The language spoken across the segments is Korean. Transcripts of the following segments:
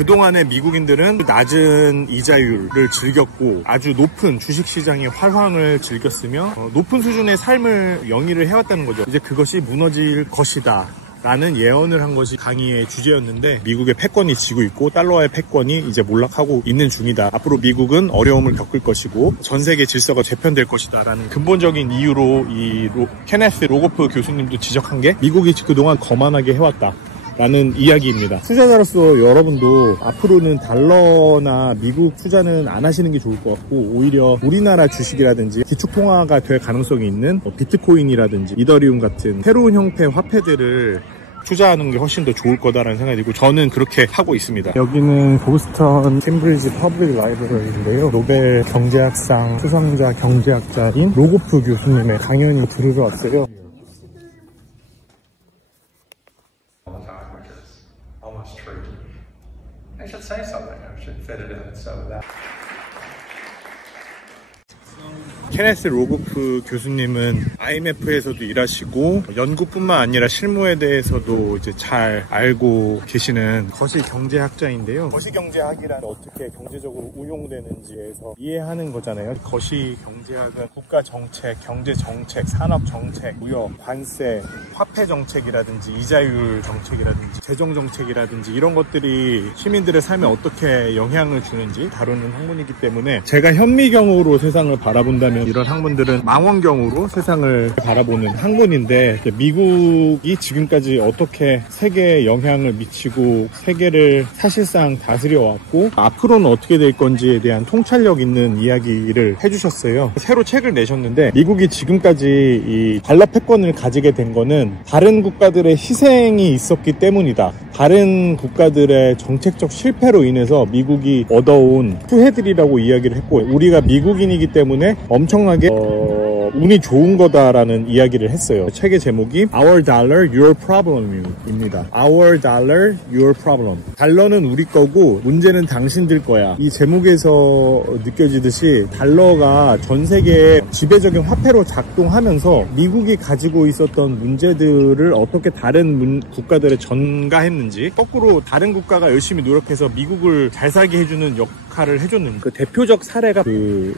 그동안의 미국인들은 낮은 이자율을 즐겼고 아주 높은 주식시장의 활황을 즐겼으며 높은 수준의 삶을 영위를 해왔다는 거죠. 이제 그것이 무너질 것이다 라는 예언을 한 것이 강의의 주제였는데, 미국의 패권이 지고 있고 달러의 패권이 이제 몰락하고 있는 중이다. 앞으로 미국은 어려움을 겪을 것이고 전 세계 질서가 재편될 것이다 라는 근본적인 이유로 이 케네스 로고프 교수님도 지적한 게 미국이 그동안 거만하게 해왔다 라는 이야기입니다. 투자자로서 여러분도 앞으로는 달러나 미국 투자는 안 하시는 게 좋을 것 같고, 오히려 우리나라 주식이라든지 기축통화가 될 가능성이 있는 비트코인이라든지 이더리움 같은 새로운 형태의 화폐들을 투자하는 게 훨씬 더 좋을 거다라는 생각이 들고, 저는 그렇게 하고 있습니다. 여기는 보스턴 캠브리지 퍼블릭 라이브러리인데요. 노벨 경제학상 수상자 경제학자인 로고프 교수님의 강연을 들으러 왔어요. I should say something. I should fit it in. So that. 케네스 로고프 교수님은 IMF에서도 일하시고 연구뿐만 아니라 실무에 대해서도 이제 잘 알고 계시는 거시경제학자인데요. 거시경제학이란 어떻게 경제적으로 운용되는지에서 이해하는 거잖아요. 거시경제학은 국가정책, 경제정책, 산업정책, 무역, 관세, 화폐정책이라든지 이자율 정책이라든지 재정정책이라든지 이런 것들이 시민들의 삶에 어떻게 영향을 주는지 다루는 학문이기 때문에, 제가 현미경으로 세상을 바라본다면 이런 학문들은 망원경으로 세상을 바라보는 학문인데, 미국이 지금까지 어떻게 세계에 영향을 미치고 세계를 사실상 다스려왔고 앞으로는 어떻게 될 건지에 대한 통찰력 있는 이야기를 해주셨어요. 새로 책을 내셨는데, 미국이 지금까지 이 달러 패권을 가지게 된 거는 다른 국가들의 희생이 있었기 때문이다. 다른 국가들의 정책적 실패로 인해서 미국이 얻어온 후회들이라고 이야기를 했고, 우리가 미국인이기 때문에 엄청나게 운이 좋은 거다라는 이야기를 했어요. 책의 제목이 Our Dollar, Your Problem입니다. Our Dollar, Your Problem. 달러는 우리 거고 문제는 당신들 거야. 이 제목에서 느껴지듯이 달러가 전 세계의 지배적인 화폐로 작동하면서 미국이 가지고 있었던 문제들을 어떻게 다른 국가들에 전가했는지, 거꾸로 다른 국가가 열심히 노력해서 미국을 잘 살게 해주는 역할을 해줬는지. 그 대표적 사례가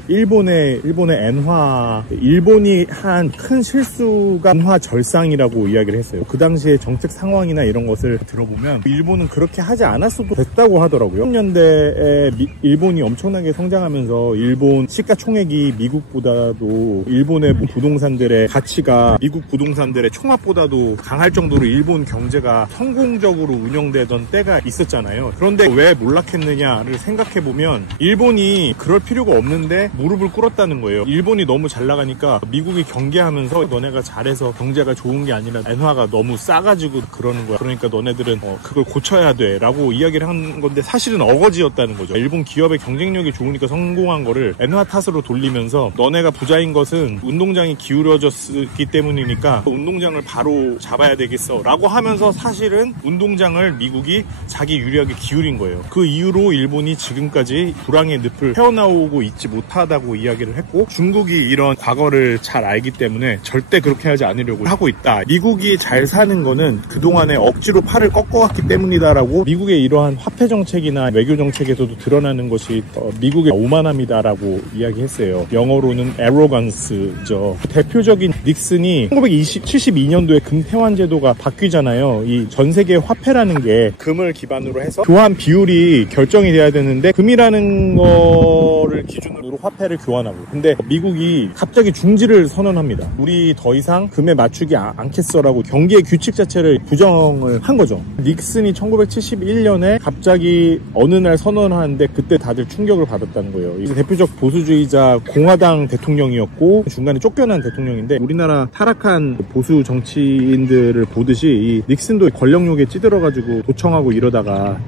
일본의 엔화, 일본이 한 큰 실수가 엔화 절상이라고 이야기를 했어요. 그 당시에 정책 상황이나 이런 것을 들어보면 일본은 그렇게 하지 않았어도 됐다고 하더라고요. 90년대에 일본이 엄청나게 성장하면서 일본 시가총액이 미국보다도, 일본의 부동산들의 가치가 미국 부동산들의 총합보다도 강할 정도로 일본 경제가 성공적으로 운영되던 때가 있었잖아요. 그런데 왜 몰락했느냐를 생각해보면 일본이 그럴 필요가 없는데 무릎을 꿇었다는 거예요. 일본이 너무 잘 나가니까 미국이 경계하면서 너네가 잘해서 경제가 좋은 게 아니라 엔화가 너무 싸가지고 그러는 거야. 그러니까 너네들은 그걸 고쳐야 돼 라고 이야기를 한 건데, 사실은 어거지였다는 거죠. 일본 기업의 경쟁력이 좋으니까 성공한 거를 엔화 탓으로 돌리면서, 너네가 부자인 것은 운동장이 기울어졌기 때문이니까 운동장을 바로 잡아야 되겠어 라고 하면서 사실은 운동장을 미국이 자기 유리하게 기울인 거예요. 그 이후로 일본이 지금까지 불황의 늪을 헤어나오고 있지 못하다고 이야기를 했고, 중국이 이런 과거를 잘 알기 때문에 절대 그렇게 하지 않으려고 하고 있다. 미국이 잘 사는 거는 그동안에 억지로 팔을 꺾어왔기 때문이다라고 미국의 이러한 화폐 정책이나 외교 정책에서도 드러나는 것이 미국의 오만함이다라고 이야기했어요. 영어로는 arrogance죠. 대표적인 닉슨이 1972년도에 금태환 제도가 바뀌잖아요. 이 전 세계 화폐라는 게 금을 기반으로 해서 교환 비율이 결정이 돼야 되는데, 금이라는 거를 기준으로 화폐를 교환하고, 근데 미국이 갑자기 중지를 선언합니다. 우리 더 이상 금에 맞추지 않겠어라고 경기의 규칙 자체를 부정을 한 거죠. 닉슨이 1971년에 갑자기 어느 날 선언하는데 그때 다들 충격을 받았다는 거예요. 이제 대표적 보수주의자 공화당 대통령이었고 중간에 쫓겨난 대통령인데, 우리나라 타락한 보수 정치인들을 보듯이 이 닉슨도 권력욕에 찌들어가지고 도청하고 이러다가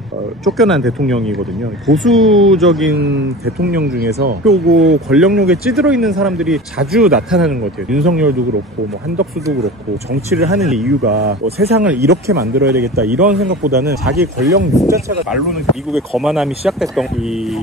쫓겨난 대통령이거든요. 보수적인 대통령 중에서 표고 권력욕에 찌들어 있는 사람들이 자주 나타나는 것 같아요. 윤석열도 그렇고 한덕수도 그렇고, 정치를 하는 이유가 세상을 이렇게 만들어야 되겠다 이런 생각보다는 자기 권력욕 자체가, 말로는 미국의 거만함이 시작됐던 이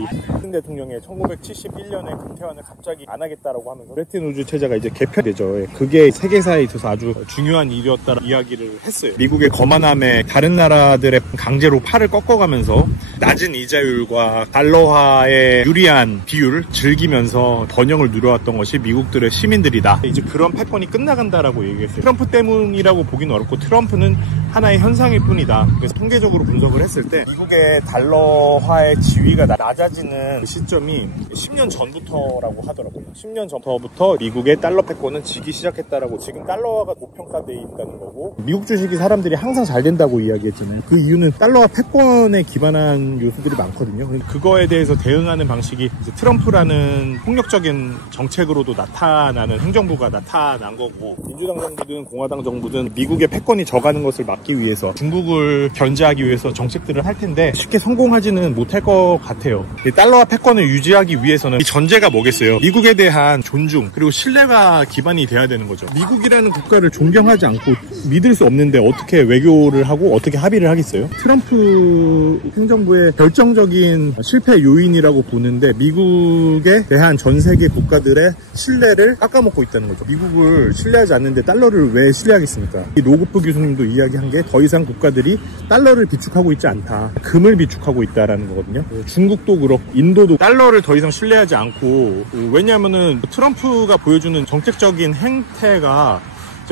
니크슨 대통령의 1971년에 금태환을 갑자기 안 하겠다라고 하면서 브레튼 우즈 체제가 이제 개편되죠. 그게 세계사에 있어서 아주 중요한 일이었다라는 이야기를 했어요. 미국의 거만함에 다른 나라들의 강제로 팔을 꺾어가면서 낮은 이자율과 달러화의 유리한 비율을 즐기면서 번영을 누려왔던 것이 미국들의 시민들이다. 이제 그런 패권이 끝나간다라고 얘기했어요. 트럼프 때문이라고 보긴 어렵고 트럼프는 하나의 현상일 뿐이다. 그래서 통계적으로 분석을 했을 때 미국의 달러화의 지위가 낮아지는 그 시점이 10년 전부터라고 하더라고요. 10년 전부터 미국의 달러 패권은 지기 시작했다라고. 지금 달러화가 고평가되어 있다는 거고, 미국 주식이 사람들이 항상 잘 된다고 이야기했잖아요. 그 이유는 달러화 패권에 기반한 요소들이 많거든요. 그거에 대해서 대응하는 방식이 이제 트럼프라는 폭력적인 정책으로도 나타나는 행정부가 나타난 거고, 민주당 정부든 공화당 정부든 미국의 패권이 져가는 것을 막기 위해서 중국을 견제하기 위해서 정책들을 할 텐데 쉽게 성공하지는 못할 것 같아요. 이 달러화 패권을 유지하기 위해서는 이 전제가 뭐겠어요? 미국에 대한 존중 그리고 신뢰가 기반이 돼야 되는 거죠. 미국이라는 국가를 존경하지 않고 믿을 수 없는데 어떻게 외교를 하고 어떻게 합의를 하겠어요? 트럼프 행정부의 결정적인 실패 요인이라고 보는데 미국에 대한 전 세계 국가들의 신뢰를 깎아먹고 있다는 거죠. 미국을 신뢰하지 않는데 달러를 왜 신뢰하겠습니까? 이 로고프 교수님도 이야기한 게 더 이상 국가들이 달러를 비축하고 있지 않다. 금을 비축하고 있다라는 거거든요. 중국도 그렇고 인도도 달러를 더 이상 신뢰하지 않고, 왜냐하면은 트럼프가 보여주는 정책적인 행태가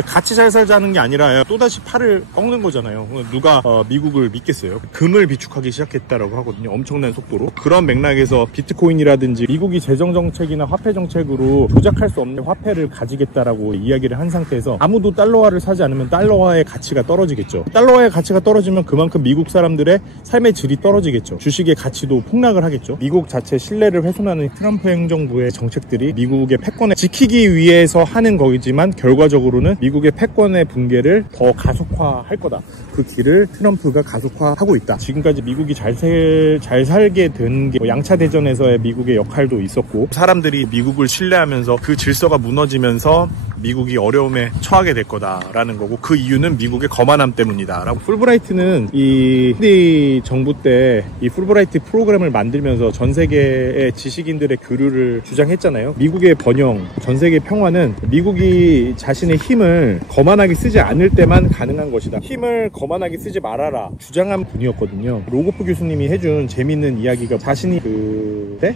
같이 잘 살자는 게 아니라 또다시 팔을 꺾는 거잖아요. 누가 미국을 믿겠어요? 금을 비축하기 시작했다라고 하거든요. 엄청난 속도로. 그런 맥락에서 비트코인이라든지 미국이 재정정책이나 화폐정책으로 조작할 수 없는 화폐를 가지겠다라고 이야기를 한 상태에서 아무도 달러화를 사지 않으면 달러화의 가치가 떨어지겠죠. 달러화의 가치가 떨어지면 그만큼 미국 사람들의 삶의 질이 떨어지겠죠. 주식의 가치도 폭락을 하겠죠. 미국 자체 신뢰를 훼손하는 트럼프 행정부의 정책들이 미국의 패권을 지키기 위해서 하는 거이지만 결과적으로는 미국의 패권의 붕괴를 더 가속화할 거다. 그 길을 트럼프가 가속화하고 있다. 지금까지 미국이 잘 살게 된 게 양차 대전에서의 미국의 역할도 있었고, 사람들이 미국을 신뢰하면서 그 질서가 무너지면서 미국이 어려움에 처하게 될 거다라는 거고, 그 이유는 미국의 거만함 때문이다 라고. 풀브라이트는 이 힐리 정부 때 이 풀브라이트 프로그램을 만들면서 전 세계의 지식인들의 교류를 주장했잖아요. 미국의 번영, 전 세계 평화는 미국이 자신의 힘을 거만하게 쓰지 않을 때만 가능한 것이다. 힘을 거만하게 쓰지 말아라 주장한 분이었거든요. 로고프 교수님이 해준 재밌는 이야기가, 자신이 그때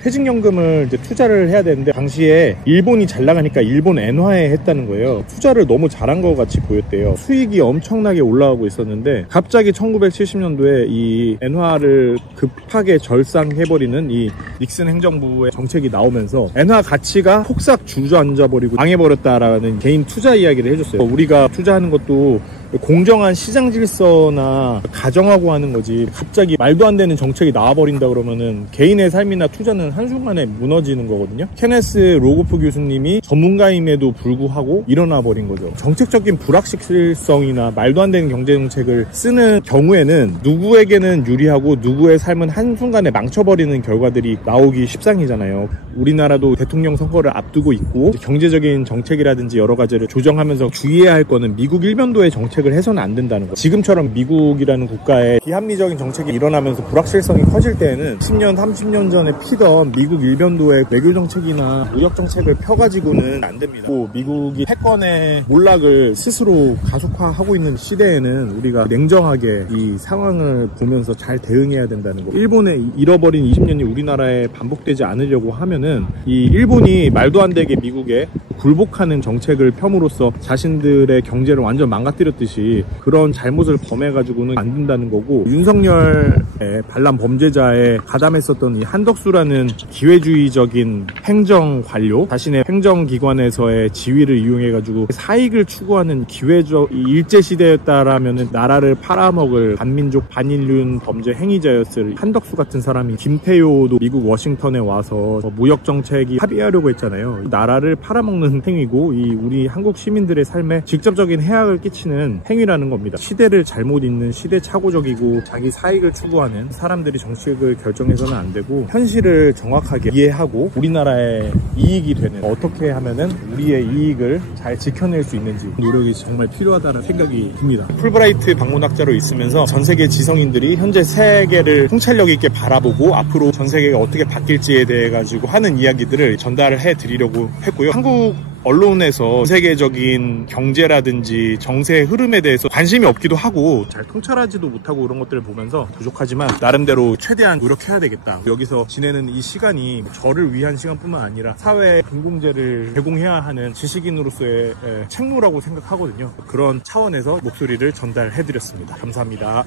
퇴직연금을 이제 투자를 해야 되는데 당시에 일본이 잘 나가니까 일본 엔화에 했다는 거예요. 투자를 너무 잘한 것 같이 보였대요. 수익이 엄청나게 올라가고 있었는데 갑자기 1970년도에 이 엔화를 급하게 절상해버리는 이 닉슨 행정부의 정책이 나오면서 엔화 가치가 폭삭 주저앉아버리고 망해버렸다라는 개인 투자 이야기를 해줬어요. 우리가 투자하는 것도 공정한 시장 질서나 가정하고 하는 거지, 갑자기 말도 안 되는 정책이 나와버린다 그러면은 개인의 삶이나 투자는 한순간에 무너지는 거거든요. 케네스 로고프 교수님이 전문가임에도 불구하고 일어나 버린 거죠. 정책적인 불확실성이나 말도 안 되는 경제정책을 쓰는 경우에는 누구에게는 유리하고 누구의 삶은 한순간에 망쳐버리는 결과들이 나오기 십상이잖아요. 우리나라도 대통령 선거를 앞두고 있고 경제적인 정책이라든지 여러 가지를 조정하면서 주의해야 할 거는 미국 일변도의 정책을 해서는 안 된다는 거. 지금처럼 미국이라는 국가의 비합리적인 정책이 일어나면서 불확실성이 커질 때에는 10년, 30년 전에 피던 미국 일변도의 외교 정책이나 무역 정책을 펴가지고는 안 됩니다. 미국이 패권의 몰락을 스스로 가속화하고 있는 시대에는 우리가 냉정하게 이 상황을 보면서 잘 대응해야 된다는 거. 일본의 잃어버린 20년이 우리나라에 반복되지 않으려고 하면은 이 일본이 말도 안 되게 미국에 굴복하는 정책을 펴므로써 자신들의 경제를 완전 망가뜨렸듯이 그런 잘못을 범해가지고는 안 된다는 거고, 윤석열의 반란 범죄자에 가담했었던 이 한덕수라는 기회주의적인 행정 관료, 자신의 행정기관에서의 지위를 이용해가지고 사익을 추구하는 기회적 일제시대였다라면 나라를 팔아먹을 반민족 반인륜 범죄 행위자였을 한덕수 같은 사람이, 김태효도 미국 워싱턴에 와서 무역정책이 합의하려고 했잖아요. 나라를 팔아먹는 하는 행위고 이 우리 한국 시민들의 삶에 직접적인 해악을 끼치는 행위라는 겁니다. 시대를 잘못 잇는 시대착오적이고 자기 사익을 추구하는 사람들이 정책을 결정해서는 안 되고 현실을 정확하게 이해하고 우리나라의 이익이 되는 어떻게 하면은 우리의 이익을 잘 지켜낼 수 있는지 노력이 정말 필요하다는 생각이 듭니다. 풀브라이트 방문학자로 있으면서 전 세계 지성인들이 현재 세계를 통찰력 있게 바라보고 앞으로 전 세계가 어떻게 바뀔지에 대해 가지고 하는 이야기들을 전달을 해 드리려고 했고요. 한국 언론에서 세계적인 경제라든지 정세의 흐름에 대해서 관심이 없기도 하고 잘 통찰하지도 못하고 이런 것들을 보면서 부족하지만 나름대로 최대한 노력해야 되겠다. 여기서 지내는 이 시간이 저를 위한 시간뿐만 아니라 사회에 공공재를 제공해야 하는 지식인으로서의 책무라고 생각하거든요. 그런 차원에서 목소리를 전달해드렸습니다. 감사합니다.